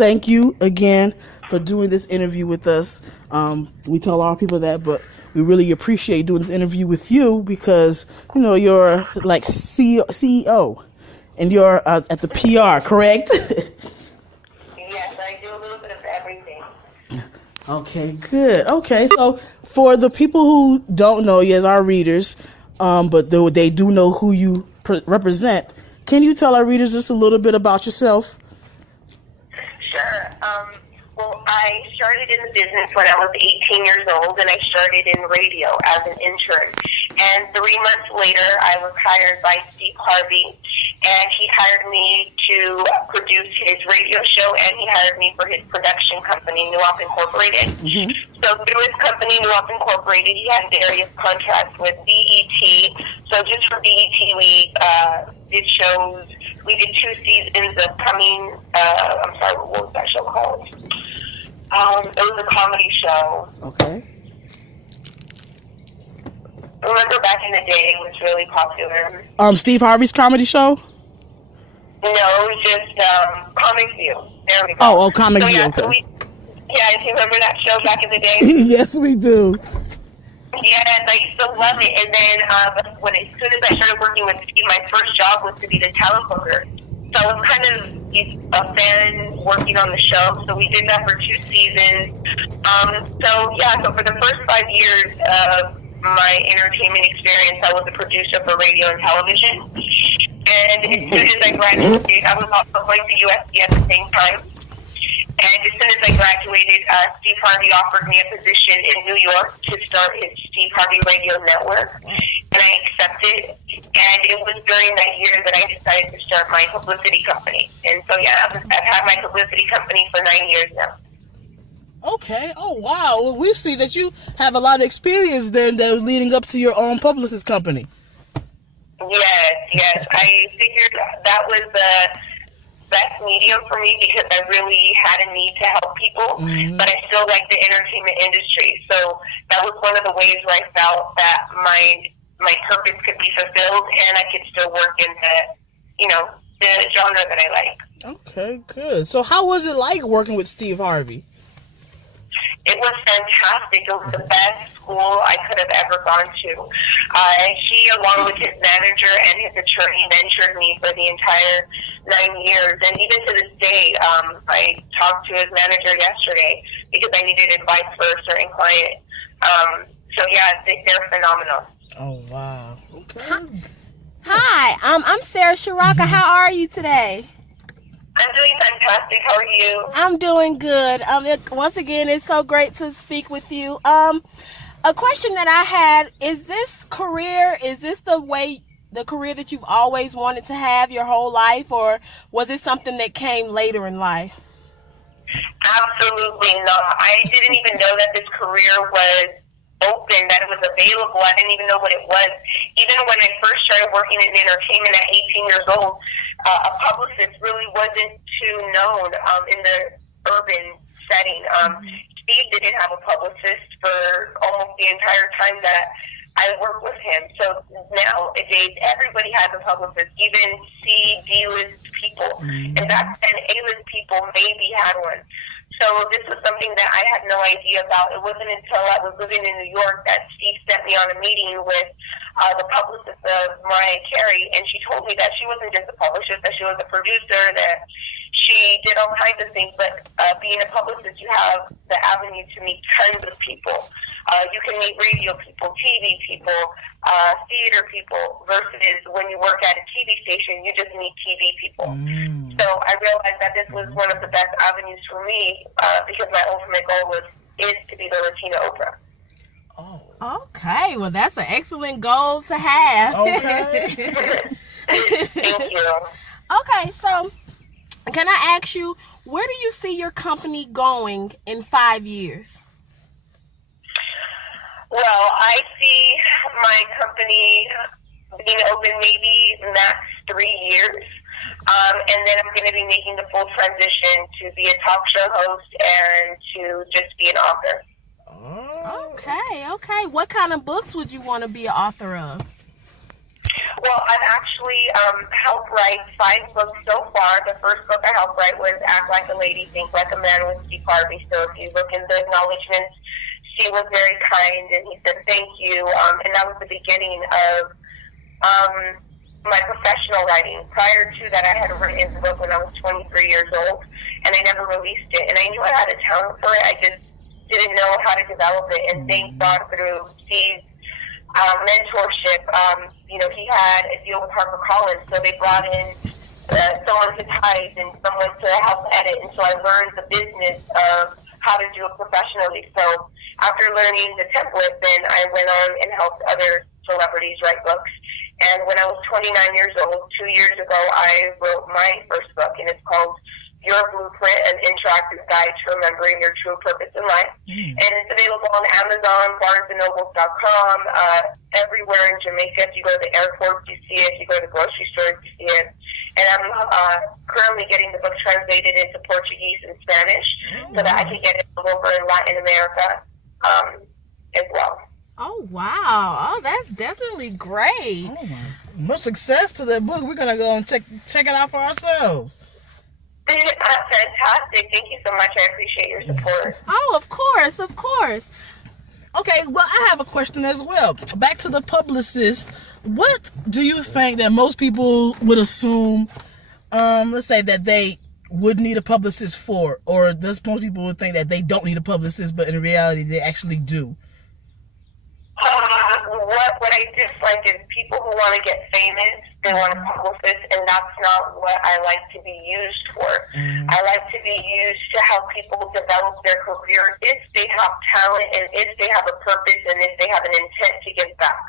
thank you again for doing this interview with us. We tell our people that, but we really appreciate doing this interview with you because, you know, you're like CEO and you're at the PR, correct? Yes, I do a little bit of everything. Okay, good. Okay, so for the people who don't know you as our readers, but they do know who you represent, can you tell our readers just a little bit about yourself? Sure. Well, I started in the business when I was 18 years old, and I started in radio as an intern. And 3 months later, I was hired by Steve Harvey, and he hired me to produce his radio show, and he hired me for his production company, New Up Incorporated. Mm-hmm. So through his company, New Up Incorporated, he had various contracts with BET. So just for BET, we did shows. We did 2 seasons of coming. I'm sorry, what was that show called? It was a comedy show. Okay. I remember back in the day, it was really popular. Steve Harvey's comedy show? No, it was just Comic View. There we go. Oh, Comic View. Okay. So do you remember that show back in the day? Yes, we do. Yes, I used to love it. And then as soon as I started working with Steve, my first job was to be the talent booker. So I was kind of a fan working on the show. So we did that for 2 seasons. So for the first 5 years of my entertainment experience, I was a producer for radio and television. And as soon as I graduated, I was also going to USC at the same time. And as soon as I graduated, Steve Harvey offered me a position in New York to start his Steve Harvey Radio Network. And I accepted. And it was during that year that I decided to start my publicity company. And so, I've had my publicity company for 9 years now. Okay. Oh, wow. Well, we see that you have a lot of experience then that was leading up to your own publicist company. Yes. I figured that was the best medium for me because I really had a need to help people, but I still like the entertainment industry. So that was one of the ways where I felt that my purpose could be fulfilled and I could still work in the genre that I like. Okay, good. So how was it like working with Steve Harvey? It was fantastic. It was the best school I could have ever gone to. He, along with his manager and his attorney, mentored me for the entire 9 years. And even to this day, I talked to his manager yesterday because I needed advice for a certain client. They're phenomenal. Oh, wow. Okay. Hi, I'm Sarah Sharaka. How are you today? I'm doing fantastic. How are you? I'm doing good. Once again, it's so great to speak with you. A question that I had, is this the career that you've always wanted to have your whole life, or was it something that came later in life? Absolutely not. I didn't even know that this career was open, that it was available. I didn't even know what it was. Even when I first started working in entertainment at 18 years old, a publicist really wasn't too known in the urban setting. Steve didn't have a publicist for almost the entire time that I worked with him. So nowadays, everybody has a publicist, even D-list people. And back then, A-list people maybe had one. So this was something that I had no idea about. It wasn't until I was living in New York that Steve sent me on a meeting with the publicist of Mariah Carey, and she told me that she wasn't just a publicist, that she was a producer, that she did all kinds of things. But being a publicist, you have the avenue to meet tons of people. You can meet radio people, TV people, theater people, versus when you work at a TV station, you just meet TV people. So I realized that this was one of the best avenues for me because my ultimate goal is to be the Latina Oprah. Oh, okay. Well, that's an excellent goal to have. Okay. Thank you. Okay, so can I ask you, where do you see your company going in 5 years? Well, I see my company being open maybe max 3 years. And then I'm going to be making the full transition to be a talk show host and to just be an author. Okay. What kind of books would you want to be an author of? Well, I've actually helped write 5 books so far. The first book I helped write was Act Like a Lady, Think Like a Man with Steve Harvey. So if you look in the acknowledgments, she was very kind, and he said thank you. And that was the beginning of my professional writing. Prior to that, I had written the book when I was 23 years old, and I never released it. And I knew I had a talent for it. I just didn't know how to develop it. And thank God through Steve's mentorship, he had a deal with HarperCollins, so they brought in someone to type and someone to help edit, and so I learned the business of how to do it professionally. So after learning the template, then I went on and helped other celebrities write books. And when I was 29 years old, 2 years ago, I wrote my first book, and it's called Your Blueprint, an interactive guide to remembering your true purpose in life. And it's available on Amazon, BarnesandNobles.com, everywhere in Jamaica. If you go to the airport, you see it. If you go to the grocery store, you see it. And I'm currently getting the book translated into Portuguese and Spanish so that I can get it over in Latin America as well. Oh, wow. Oh, that's definitely great. Oh, my. Much success to that book. We're going to go and check it out for ourselves. Fantastic. Thank you so much. I appreciate your support. Oh, of course, of course. Okay, well, I have a question as well. Back to the publicist. What do you think that most people would assume, let's say, that they would need a publicist for? Or does most people would think that they don't need a publicist, but in reality, they actually do? What I dislike is people who want to get famous, they want a publicist, and that's not what I like to be used for. I like to be used to help people develop their career if they have talent and if they have a purpose and if they have an intent to give back.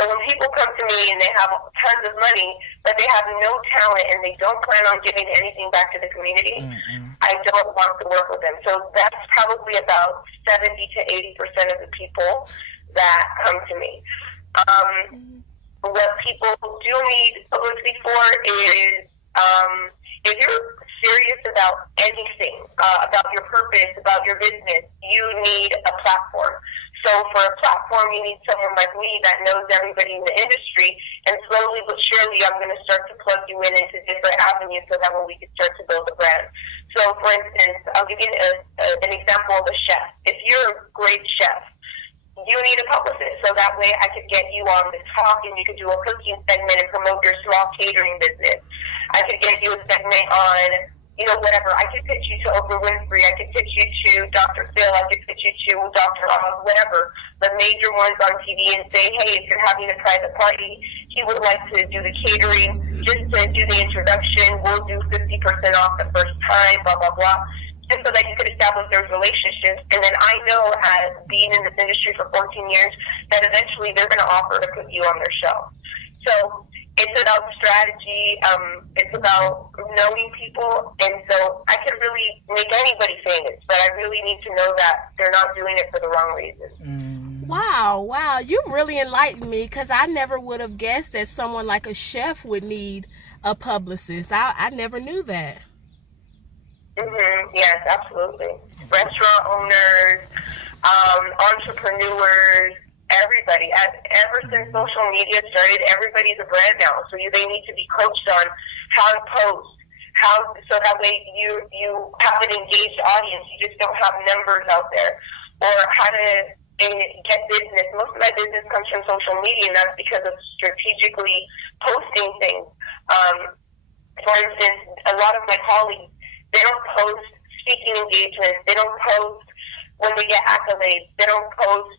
So when people come to me and they have tons of money, but they have no talent and they don't plan on giving anything back to the community, I don't want to work with them. So that's probably about 70 to 80% of the people that come to me. What people do need publicity for is if you're serious about anything, about your purpose, about your business, you need a platform. So for a platform, you need someone like me that knows everybody in the industry, and slowly but surely I'm going to start to plug you in into different avenues so that way we can start to build a brand. So for instance, I'll give you an example of a chef. If you're a great chef, you need a publicist, so that way I could get you on the talk and you could do a cooking segment and promote your small catering business. I could get you a segment on, whatever. I could pitch you to Oprah Winfrey. I could pitch you to Dr. Phil. I could pitch you to Dr. Oz, whatever. The major ones on TV and say, hey, if you're having a private party, he would like to do the catering, just to do the introduction. We'll do 50% off the first time, blah, blah, blah. Just so that you could establish those relationships. And then I know, as being in this industry for 14 years, that eventually they're going to offer to put you on their show. So it's about strategy. It's about knowing people. And so I can really make anybody famous, but I really need to know that they're not doing it for the wrong reasons. Wow. You really enlightened me, because I never would have guessed that someone like a chef would need a publicist. I never knew that. Yes, absolutely. Restaurant owners, entrepreneurs, everybody. Ever since social media started, everybody's a brand now. So they need to be coached on how to post, so that way you have an engaged audience. You just don't have numbers out there, or how to get business. Most of my business comes from social media, and that's because of strategically posting things. For instance, a lot of my colleagues, they don't post speaking engagements. They don't post when they get accolades. They don't post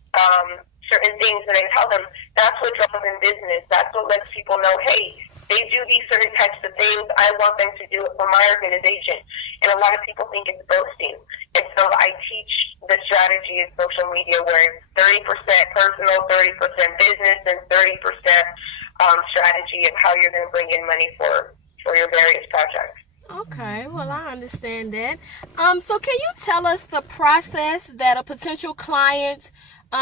certain things, and I tell them that's what draws in business. That's what lets people know, hey, they do these certain types of things. I want them to do it for my organization. And a lot of people think it's boasting. And so I teach the strategy of social media, where it's 30% personal, 30% business, and 30% strategy of how you're going to bring in money for your various projects. Okay, well, I understand that. So can you tell us the process that a potential client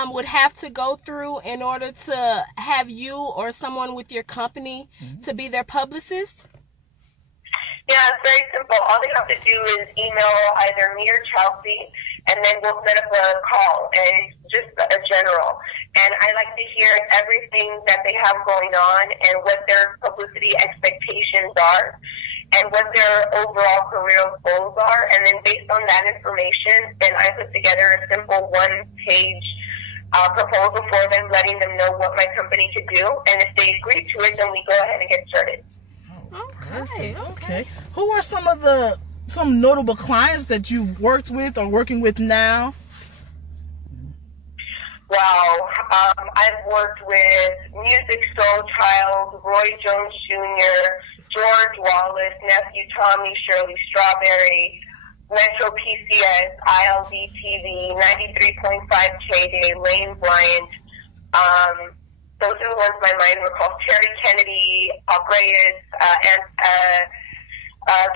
would have to go through in order to have you or someone with your company to be their publicist? Yeah, it's very simple. All they have to do is email either me or Chelsea, and then we'll set up a call, and just a general. And I like to hear everything that they have going on and what their publicity expectations are and what their overall career goals are. And then based on that information, then I put together a simple one-page proposal for them, letting them know what my company could do. And if they agree to it, then we go ahead and get started. Okay. Who are some notable clients that you've worked with or working with now? Wow. I've worked with Music Soul Child, Roy Jones Jr., George Wallace, Nephew Tommy, Shirley Strawberry, Metro PCS, ILD TV, 93.5 K-Day, Lane Bryant. Those are the ones my mind recalls. Terry Kennedy, Reyes,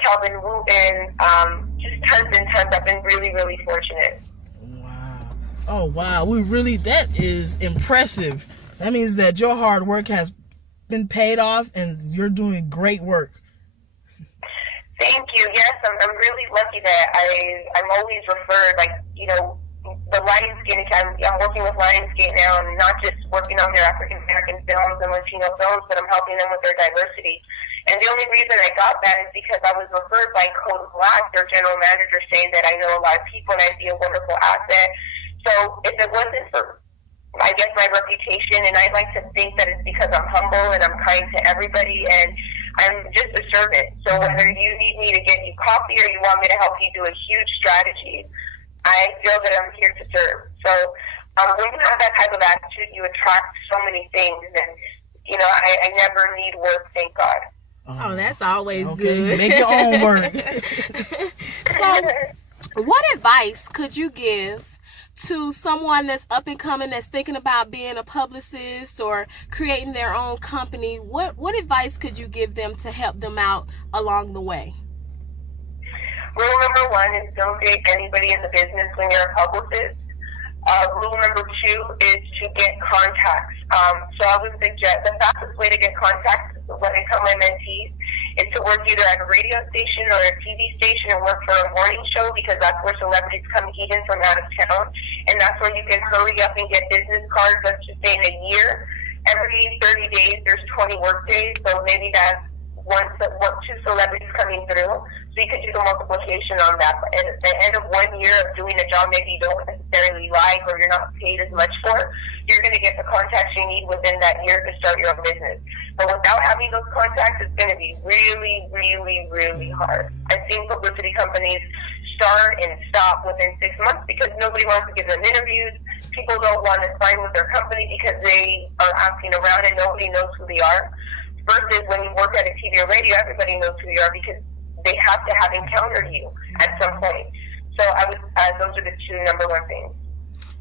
Calvin Wooten, just tons and tons. I've been really, really fortunate. Wow. Oh, wow. That is impressive. That means that your hard work has been paid off and you're doing great work. Thank you. Yes, I'm really lucky that I'm always referred, the Lionsgate. I'm working with Lionsgate now. I'm not just working on their African American films and Latino films, but I'm helping them with their diversity. And the only reason I got that is because I was referred by Code Black, their general manager, saying that I know a lot of people and I'd be a wonderful asset. So if it wasn't for, I guess, my reputation, and I like to think that it's because I'm humble and I'm kind to everybody, and I'm just a servant. So whether you need me to get you coffee or you want me to help you do a huge strategy, I feel that I'm here to serve. So when you have that type of attitude, you attract so many things, and I never need work, thank God. Oh, that's always good. Make your own work. So, what advice could you give to someone that's up and coming, that's thinking about being a publicist or creating their own company? What advice could you give them to help them out along the way? Rule number one is don't date anybody in the business when you're a publicist. Rule number two is to get contacts. So I would suggest the fastest way to get contacts when I tell my mentees is to work either at a radio station or a TV station and work for a morning show, because that's where celebrities come eat in from out of town, and that's where you can hurry up and get business cards. Let's just say in a year, every 30 days there's 20 work days, so maybe that's two celebrities coming through. So you could do the multiplication on that. And at the end of 1 year of doing a job maybe you don't necessarily like or you're not paid as much for, you're going to get the contacts you need within that year to start your own business. But without having those contacts, it's going to be really, really, really hard. I've seen publicity companies start and stop within 6 months because nobody wants to give them interviews. People don't want to sign with their company because they are asking around and nobody knows who they are. Versus when you work at a TV or radio, everybody knows who you are because they have to have encountered you at some point. So those are the two number one things.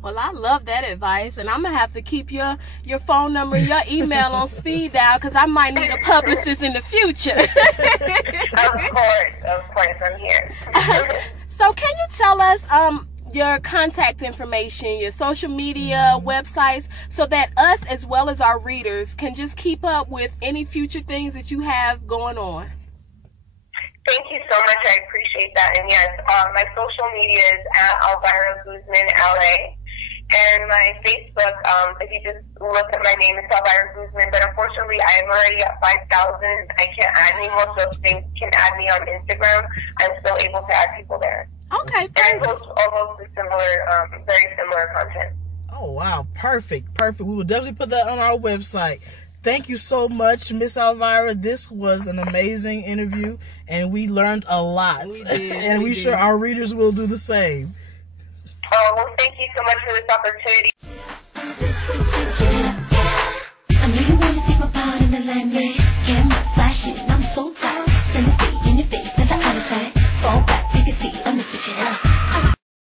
Well, I love that advice, and I'm going to have to keep your phone number, your email on speed dial, because I might need a publicist in the future. Of course, I'm here. So can you tell us your contact information, your social media, websites, so that us as well as our readers can just keep up with any future things that you have going on? Thank you so much. I appreciate that. And yes, my social media is at Elvira Guzman, LA. And my Facebook, if you just look at my name, it's Elvira Guzman. But unfortunately, I am already at 5,000. I can't add anymore, so if they can add me on Instagram, I'm still able to add people there. Okay, perfect. And I post almost very similar content. Oh, wow. Perfect. We will definitely put that on our website. Thank you so much, Miss Elvira. This was an amazing interview, and we learned a lot. We did, and we sure our readers will do the same. Oh, well, thank you so much for this opportunity. I know you want to take a part in the land,